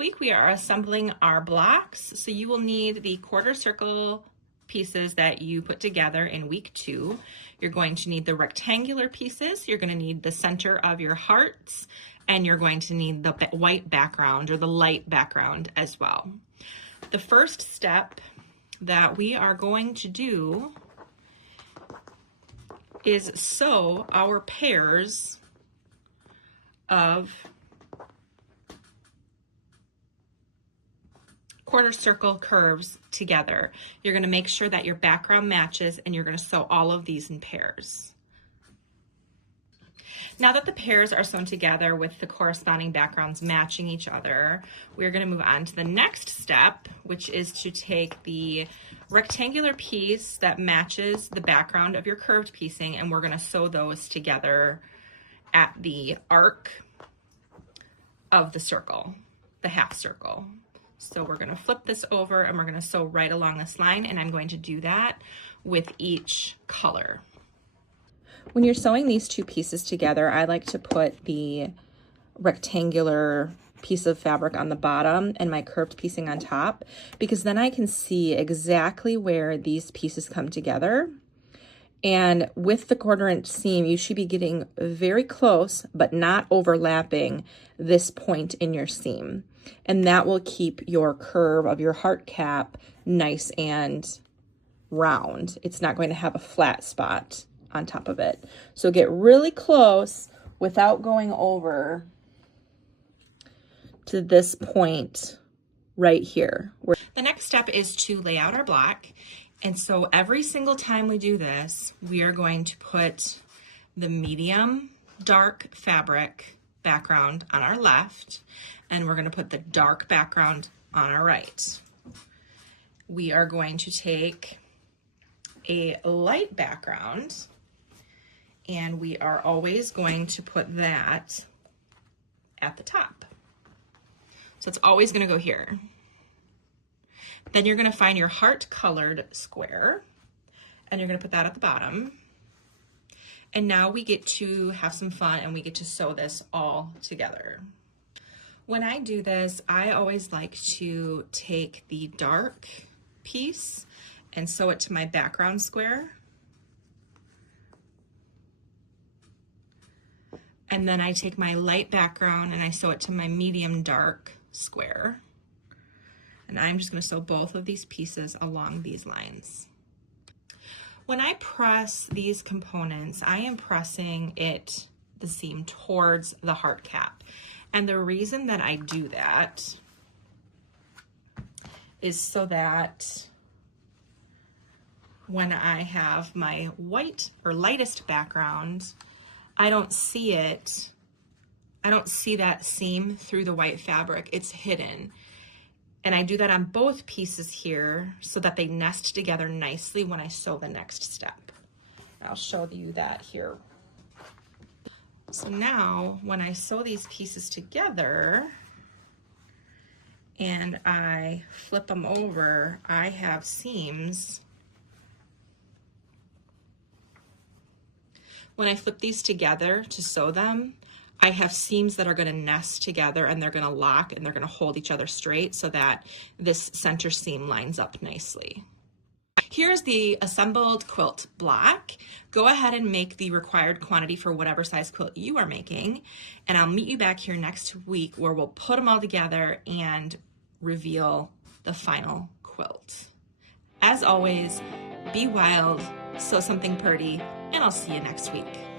week we are assembling our blocks. So you will need the quarter circle pieces that you put together in week 2. You're going to need the rectangular pieces, you're going to need the center of your hearts, and you're going to need the white background or the light background as well. The first step that we are going to do is sew our pairs of quarter circle curves together. You're going to make sure that your background matches, and you're going to sew all of these in pairs. Now that the pairs are sewn together with the corresponding backgrounds matching each other, we're going to move on to the next step, which is to take the rectangular piece that matches the background of your curved piecing, and we're going to sew those together at the arc of the circle, the half circle. So we're going to flip this over and we're going to sew right along this line, and I'm going to do that with each color. When you're sewing these two pieces together, I like to put the rectangular piece of fabric on the bottom and my curved piecing on top, because then I can see exactly where these pieces come together. And with the 1/4 inch seam, you should be getting very close, but not overlapping this point in your seam. And that will keep your curve of your heart cap nice and round. It's not going to have a flat spot on top of it. So get really close without going over to this point right here. The next step is to lay out our block. And so every single time we do this, we are going to put the medium dark fabric background on our left, and we're going to put the dark background on our right. We are going to take a light background, and we are always going to put that at the top. So it's always going to go here. Then you're going to find your heart colored square, and you're going to put that at the bottom. And now we get to have some fun, and we get to sew this all together. When I do this, I always like to take the dark piece and sew it to my background square. And then I take my light background and I sew it to my medium dark square. And I'm just going to sew both of these pieces along these lines. When I press these components, I am pressing the seam towards the heart cap. And the reason that I do that is so that when I have my white or lightest background, I don't see it. I don't see that seam through the white fabric. It's hidden. And I do that on both pieces here so that they nest together nicely when I sew the next step. I'll show you that here. So now when I sew these pieces together and I flip them over, I have seams. When I flip these together to sew them, I have seams that are going to nest together, and they're going to lock, and they're going to hold each other straight so that this center seam lines up nicely. Here's the assembled quilt block. Go ahead and make the required quantity for whatever size quilt you are making, and I'll meet you back here next week where we'll put them all together and reveal the final quilt. As always, be wild, sew something pretty, and I'll see you next week.